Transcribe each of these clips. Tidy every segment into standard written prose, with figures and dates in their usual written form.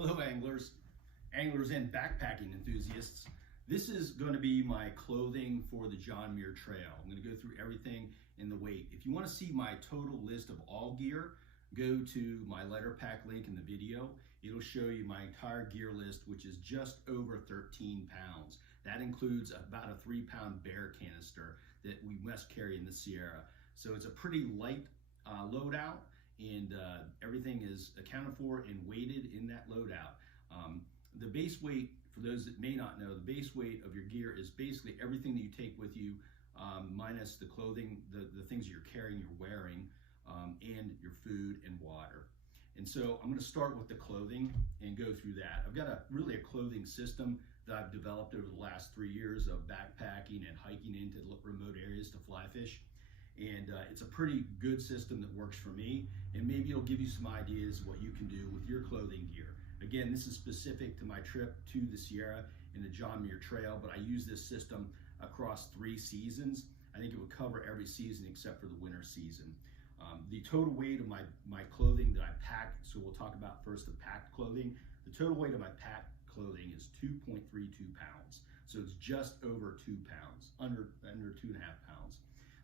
Hello anglers and backpacking enthusiasts. This is going to be my clothing for the John Muir Trail. I'm going to go through everything in the weight. If you want to see my total list of all gear, go to my letter pack link in the video. It'll show you my entire gear list, which is just over 13 pounds. That includes about a 3-pound bear canister that we must carry in the Sierra. So it's a pretty light loadout, and everything is accounted for and weighted in that loadout. The base weight, for those that may not know, the base weight of your gear is basically everything that you take with you, minus the clothing, the things you're carrying, you're wearing, and your food and water. And so I'm going to start with the clothing and go through that. I've got really a clothing system that I've developed over the last 3 years of backpacking and hiking into remote areas to fly fish. And it's a pretty good system that works for me, and maybe it'll give you some ideas what you can do with your clothing gear. Again, this is specific to my trip to the Sierra and the John Muir Trail, but I use this system across 3 seasons. I think it would cover every season except for the winter season. The total weight of my clothing that I pack, so we'll talk about first the packed clothing. The total weight of my packed clothing is 2.32 pounds. So it's just over 2 pounds, under 2.5 pounds.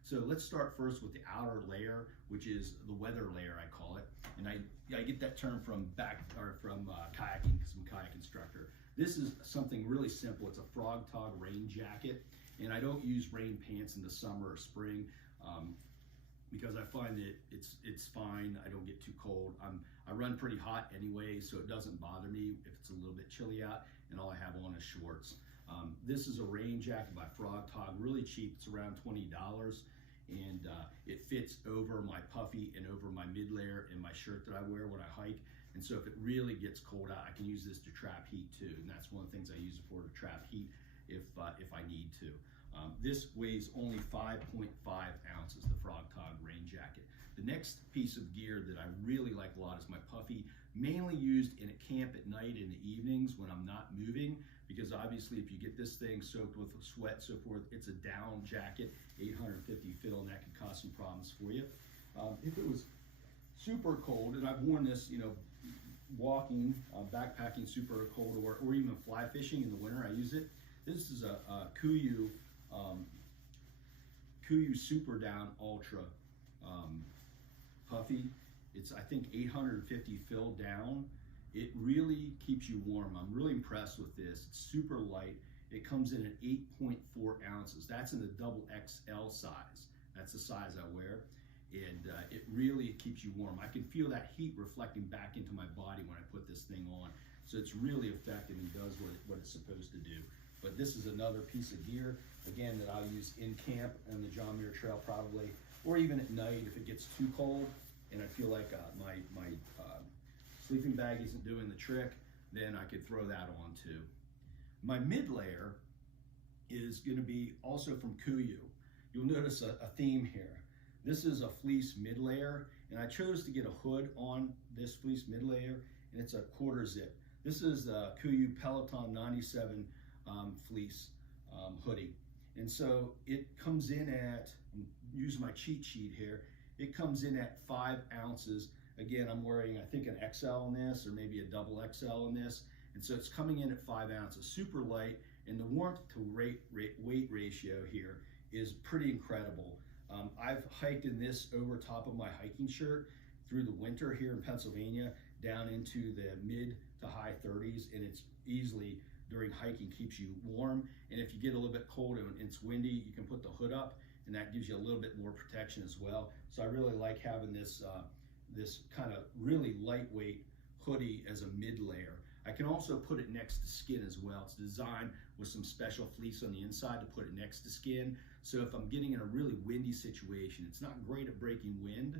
So let's start first with the outer layer, which is the weather layer, I call it. And I get that term from kayaking, because I'm a kayak instructor. This is something really simple. It's a frog tog rain jacket. And I don't use rain pants in the summer or spring because I find that it's fine. I don't get too cold. I run pretty hot anyway, so it doesn't bother me if it's a little bit chilly out, and all I have on is shorts. This is a rain jacket by Frog Tog, really cheap. It's around $20, and it fits over my puffy and over my mid layer and my shirt that I wear when I hike. And so if it really gets cold out, I can use this to trap heat too. And that's one of the things I use it for, to trap heat if I need to. This weighs only 5.5 ounces, the Frog Tog rain jacket. The next piece of gear that I really like a lot is my puffy, mainly used in a camp at night in the evenings when I'm not moving, because obviously if you get this thing soaked with sweat, so forth, it's a down jacket, 850 fiddle, and that could cause some problems for you. If it was super cold, and I've worn this, walking, backpacking super cold, or even fly fishing in the winter, I use it. This is a Kuiu Super Down Ultra puffy. It's, I think, 850 fill down. It really keeps you warm. I'm really impressed with this. It's super light. It comes in at 8.4 ounces. That's in the double XL size. That's the size I wear. And it really keeps you warm. I can feel that heat reflecting back into my body when I put this thing on. So it's really effective and does what it's supposed to do. But this is another piece of gear, again, that I'll use in camp on the John Muir Trail probably, or even at night if it gets too cold and I feel like my sleeping bag isn't doing the trick, then I could throw that on too. My mid layer is going to be also from Kuiu. You'll notice a theme here. This is a fleece mid layer, and I chose to get a hood on this fleece mid layer, and it's a quarter zip. This is the Kuiu Peloton 97 fleece hoodie. And so it comes in at, I'm using my cheat sheet here, it comes in at 5 ounces. Again, I'm wearing, I think, an XL in this, or maybe a double XL in this. And so it's coming in at 5 ounces, super light, and the warmth to weight ratio here is pretty incredible. I've hiked in this over top of my hiking shirt through the winter here in Pennsylvania, down into the mid to high 30s, and it's easily, during hiking, keeps you warm. And if you get a little bit cold and it's windy, you can put the hood up, and that gives you a little bit more protection as well. So I really like having this this kind of really lightweight hoodie as a mid layer. I can also put it next to skin as well. It's designed with some special fleece on the inside to put it next to skin. So if I'm getting in a really windy situation, it's not great at breaking wind,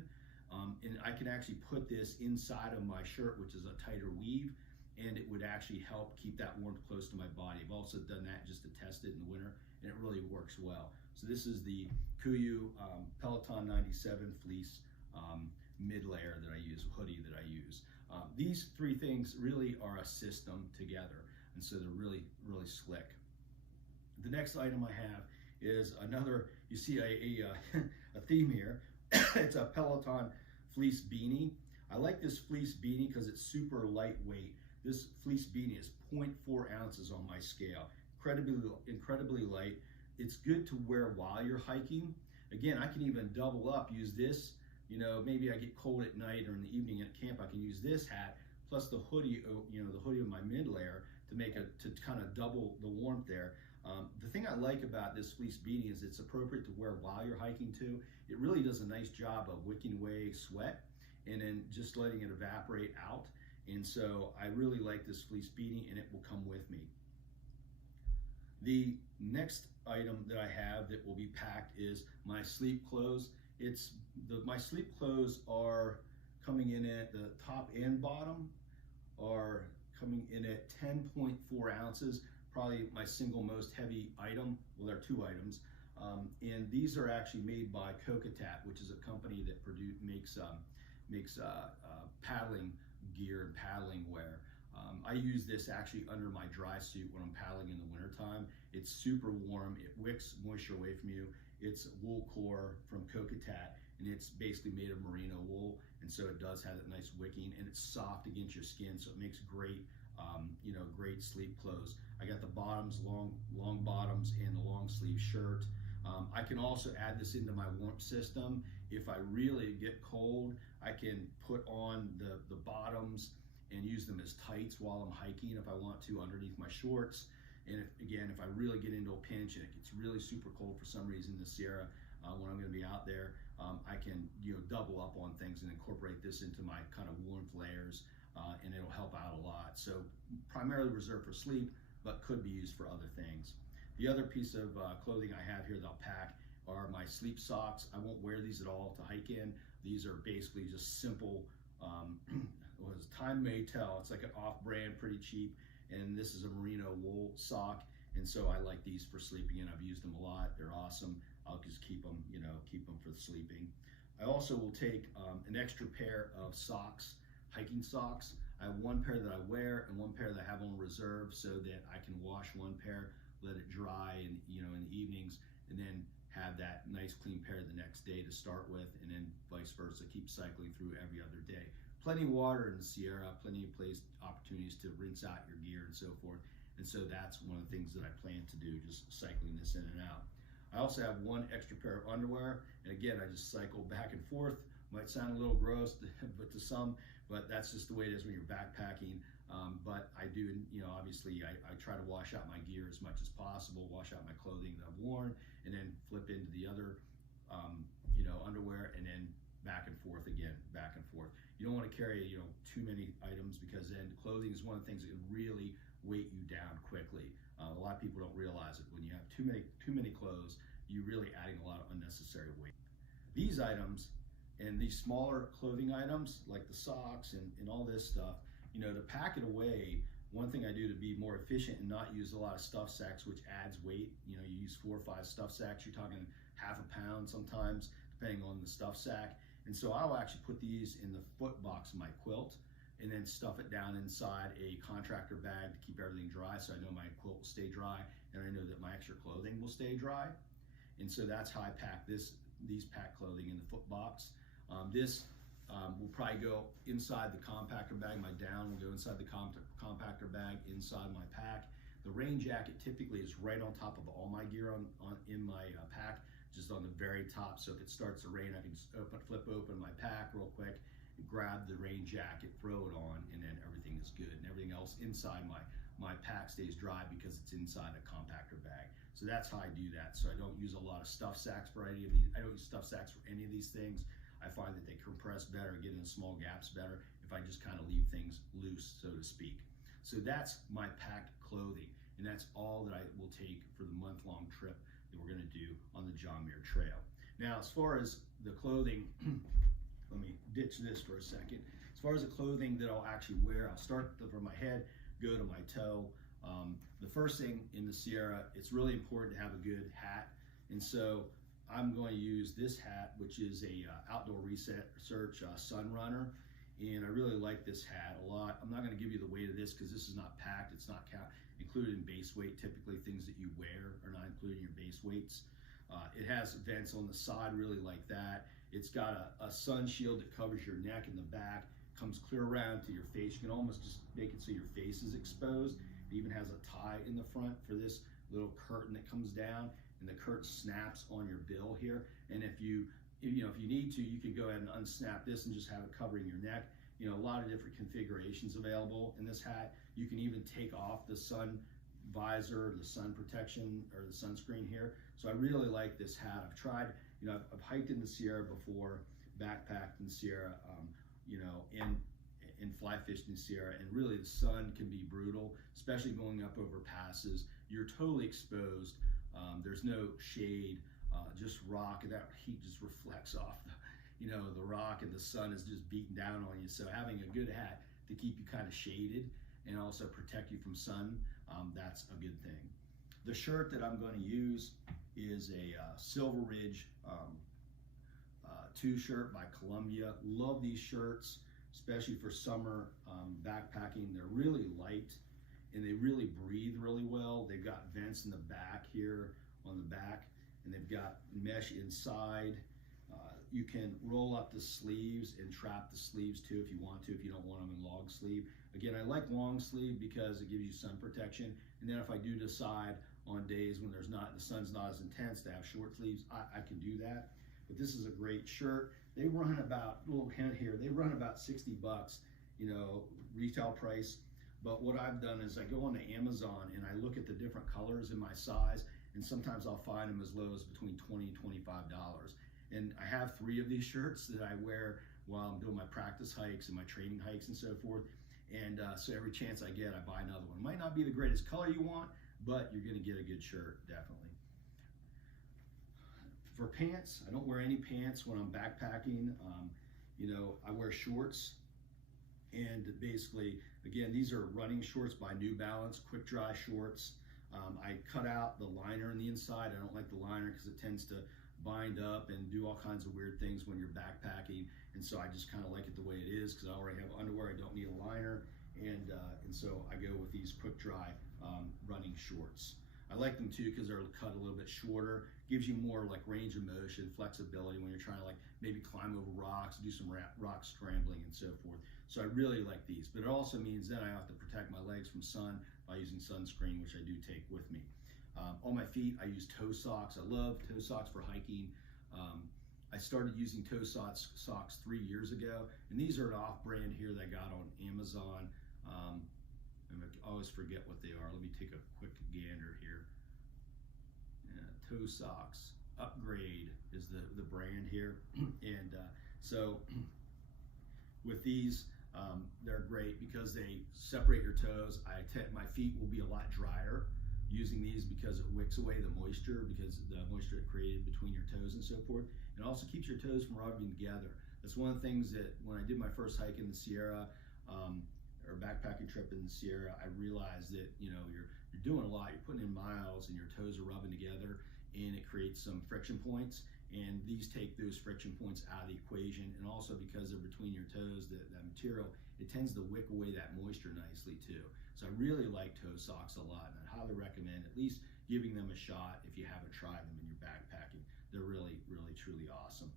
and I can actually put this inside of my shirt, which is a tighter weave, and it would actually help keep that warmth close to my body. I've also done that just to test it in the winter, and it really works well. So this is the Kuiu Peloton 97 fleece mid layer that I use, hoodie that I use. These 3 things really are a system together, and so they're really, really slick. The next item I have is another, you see a theme here. It's a Peloton fleece beanie. I like this fleece beanie because it's super lightweight. This fleece beanie is 0.4 ounces on my scale. Incredibly light. It's good to wear while you're hiking. Again, I can even double up, use this, you know, maybe I get cold at night or in the evening at camp, I can use this hat plus the hoodie, you know, the hoodie of my mid layer to kind of double the warmth there. The thing I like about this fleece beanie is it's appropriate to wear while you're hiking too. It really does a nice job of wicking away sweat and then just letting it evaporate out. And so I really like this fleece beanie, and it will come with me. The next item that I have that will be packed is my sleep clothes. My sleep clothes are coming in at the top and bottom are coming in at 10.4 ounces, probably my single most heavy item. Well, there are two items. And these are actually made by Kokatat, which is a company that makes paddling gear and paddling wear. I use this actually under my dry suit when I'm paddling in the wintertime. It's super warm, it wicks moisture away from you. It's wool core from Kokatat, and it's basically made of merino wool, and so it does have that nice wicking, and it's soft against your skin, so it makes great, you know, great sleep clothes. I got the bottoms, long bottoms, and the long sleeve shirt. I can also add this into my warmth system. If I really get cold, I can put on the bottoms and use them as tights while I'm hiking if I want to underneath my shorts. And if I really get into a pinch and it gets really super cold for some reason in the Sierra when I'm going to be out there, I can, you know, double up on things and incorporate this into my kind of warmth layers, and it'll help out a lot. So primarily reserved for sleep, but could be used for other things. The other piece of clothing I have here that I'll pack are my sleep socks. I won't wear these at all to hike in. These are basically just simple, as time may tell, it's like an off-brand, pretty cheap, and this is a merino wool sock, and so I like these for sleeping in. I've used them a lot. They're awesome. I'll just keep them, you know, keep them for sleeping. I also will take an extra pair of socks, hiking socks. I have one pair that I wear and one pair that I have on reserve so that I can wash one pair, let it dry, and you know, in the evenings, and then have that nice clean pair the next day to start with, and then vice versa, keep cycling through every other day. Plenty of water in the Sierra, plenty of opportunities to rinse out your gear and so forth. And so that's one of the things that I plan to do, just cycling this in and out. I also have one extra pair of underwear, and again, I just cycle back and forth. Might sound a little gross, but to some, but that's just the way it is when you're backpacking. But I do, you know, obviously I try to wash out my gear as much as possible, wash out my clothing that I've worn, and then flip into the other, you know, underwear, and then back and forth again, back and forth. You don't want to carry, you know, too many items, because then clothing is one of the things that can really weight you down quickly. A lot of people don't realize it. When you have too many clothes, you're really adding a lot of unnecessary weight. These items and these smaller clothing items like the socks and all this stuff, you know, to pack it away, one thing I do to be more efficient and not use a lot of stuff sacks, which adds weight. You know, you use 4 or 5 stuff sacks, you're talking half a pound sometimes, depending on the stuff sack. And so I'll actually put these in the foot box of my quilt and then stuff it down inside a contractor bag to keep everything dry, so I know my quilt will stay dry and I know that my extra clothing will stay dry. And so that's how I pack these pack clothing in the foot box. This will probably go inside the compactor bag. My down will go inside the compactor bag inside my pack. The rain jacket typically is right on top of all my gear in my pack, just on the very top. So if it starts to rain, I can just flip open my pack real quick, grab the rain jacket, throw it on, and then everything is good. And everything else inside my pack stays dry because it's inside a compactor bag. So that's how I do that. So I don't use a lot of stuff sacks for any of these. I don't use stuff sacks for any of these things. I find that they compress better, get in small gaps better if I just kind of leave things loose, so to speak. So that's my packed clothing, and that's all that I will take for the month-long trip that we're going to do on the John Muir Trail. Now, as far as the clothing, let me ditch this for a second. As far as the clothing that I'll actually wear, I'll start from my head, go to my toe. The first thing in the Sierra, it's really important to have a good hat, and so I'm going to use this hat, which is a outdoor research sun runner, and I really like this hat a lot. I'm not going to give you the weight of this because this is not packed. It's not included in base weight. Typically, things that you wear are not included in your base weights. It has vents on the side, really like that. It's got a sun shield that covers your neck and the back, comes clear around to your face. You can almost just make it so your face is exposed. It even has a tie in the front for this little curtain that comes down, and the curtain snaps on your bill here. And if you need to, you can go ahead and unsnap this and just have it covering your neck. A lot of different configurations available in this hat. You can even take off the sun visor, the sun protection, or the sunscreen here. So I really like this hat. I've tried, I've hiked in the Sierra before, backpacked in the Sierra, and fly fished in the Sierra, and really the sun can be brutal, especially going up over passes. You're totally exposed. There's no shade, just rock, and that heat just reflects off the rock, and the sun is just beating down on you. So having a good hat to keep you kind of shaded and also protect you from sun, that's a good thing. The shirt that I'm going to use is a Silver Ridge 2 shirt by Columbia. Love these shirts, especially for summer backpacking. They're really light and they really breathe really well. They've got vents in the back here on the back, and they've got mesh inside. You can roll up the sleeves and trap the sleeves too if you want to, if you don't want them in long sleeve. Again, I like long sleeve because it gives you sun protection. And then if I do decide on days when the sun's not as intense to have short sleeves, I can do that. But this is a great shirt. They run about, little hint here, they run about 60 bucks, retail price. But what I've done is I go onto Amazon and I look at the different colors in my size, and sometimes I'll find them as low as between $20 and $25. And I have 3 of these shirts that I wear while I'm doing my practice hikes and my training hikes and so forth. And so every chance I get, I buy another one. It might not be the greatest color you want, but you're gonna get a good shirt, definitely. For pants, I don't wear any pants when I'm backpacking. I wear shorts, and basically, again, these are running shorts by New Balance, quick dry shorts. I cut out the liner on the inside. I don't like the liner because it tends to bind up and do all kinds of weird things when you're backpacking, and so I just kind of like it the way it is because I already have underwear. I don't need a liner, and so I go with these quick dry running shorts. I like them too because they're cut a little bit shorter, gives you more like range of motion, flexibility when you're trying to like maybe climb over rocks, do some rock scrambling and so forth. So I really like these, but it also means then I have to protect my legs from sun by using sunscreen, which I do take with me. On my feet, I use toe socks. I love toe socks for hiking. I started using toe socks 3 years ago, and these are an off-brand here that I got on Amazon. And I always forget what they are. Let me take a quick gander here. Yeah, toe socks Upgrade is the brand here, and so with these, they're great because they separate your toes. My feet will be a lot drier using these because it wicks away the moisture, because the moisture created between your toes and so forth. It also keeps your toes from rubbing together. That's one of the things that when I did my first hike in the Sierra, or backpacking trip in the Sierra, I realized that you're doing a lot. You're putting in miles, and your toes are rubbing together, and it creates some friction points. And these take those friction points out of the equation, and also because they're between your toes, that material, it tends to wick away that moisture nicely too. So I really like toe socks a lot, and I highly recommend at least giving them a shot if you haven't tried them and you're backpacking. They're really, really, truly awesome.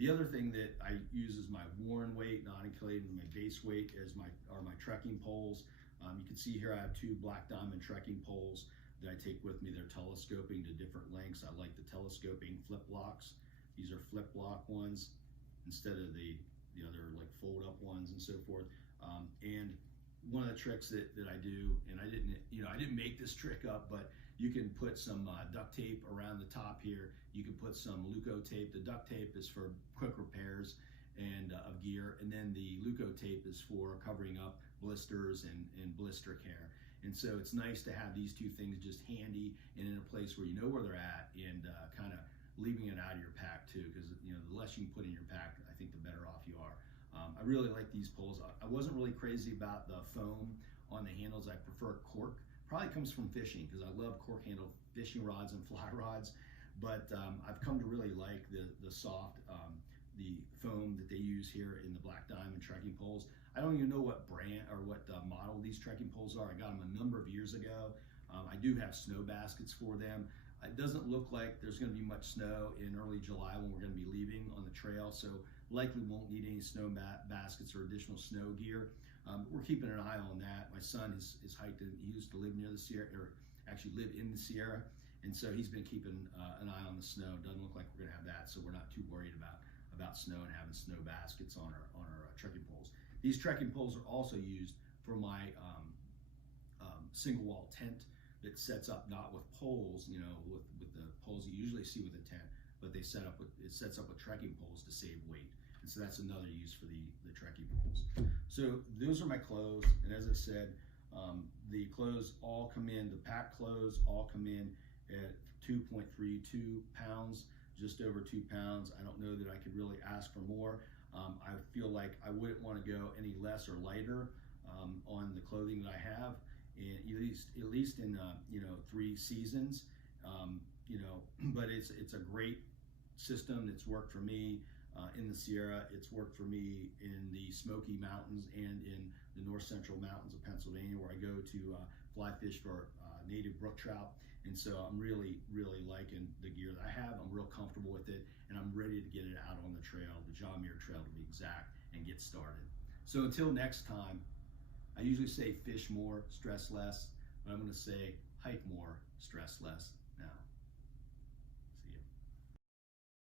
The other thing that I use is my worn weight, non-included, and my base weight are my trekking poles. You can see here I have 2 Black Diamond trekking poles that I take with me. They're telescoping to different lengths. I like the telescoping flip blocks. These are flip block ones instead of the other like fold up ones and so forth. And one of the tricks that I do, and I didn't make this trick up, but you can put some duct tape around the top here. You can put some Leuco tape. The duct tape is for quick repairs and of gear, and then the Leuco tape is for covering up blisters and blister care. And so it's nice to have these 2 things just handy and in a place where you know where they're at, and kind of leaving it out of your pack too, because the less you can put in your pack, I think the better off you are. I really like these poles. I wasn't really crazy about the foam on the handles. I prefer cork. Probably comes from fishing because I love cork handle fishing rods and fly rods. But I've come to really like the soft, the foam that they use here in the Black Diamond trekking poles. I don't even know what brand or what model these trekking poles are. I got them a number of years ago. I do have snow baskets for them. It doesn't look like there's going to be much snow in early July when we're going to be leaving on the trail, so Likely won't need any snow baskets or additional snow gear. We're keeping an eye on that. My son is hiked in, he used to live near the Sierra, or actually live in the Sierra, and so he's been keeping an eye on the snow. Doesn't look like we're gonna have that, so we're not too worried about snow and having snow baskets on our trekking poles. These trekking poles are also used for my single wall tent that sets up not with poles, with the poles you usually see with a tent, but it sets up with trekking poles to save weight. And so that's another use for the trekking poles. So those are my clothes, and as I said, the clothes all come in, the packed clothes all come in at 2.32 pounds, just over 2 pounds. I don't know that I could really ask for more. I feel like I wouldn't want to go any less or lighter on the clothing that I have, and at least in 3 seasons. But it's a great system that's worked for me in the Sierra. It's worked for me in the Smoky Mountains and in the north central mountains of Pennsylvania, where I go to fly fish for native brook trout. And so I'm really liking the gear that I have. I'm real comfortable with it, and I'm ready to get it out on the trail, the John Muir Trail to be exact, and get started. So until next time, I usually say fish more, stress less, but I'm going to say hike more, stress less now.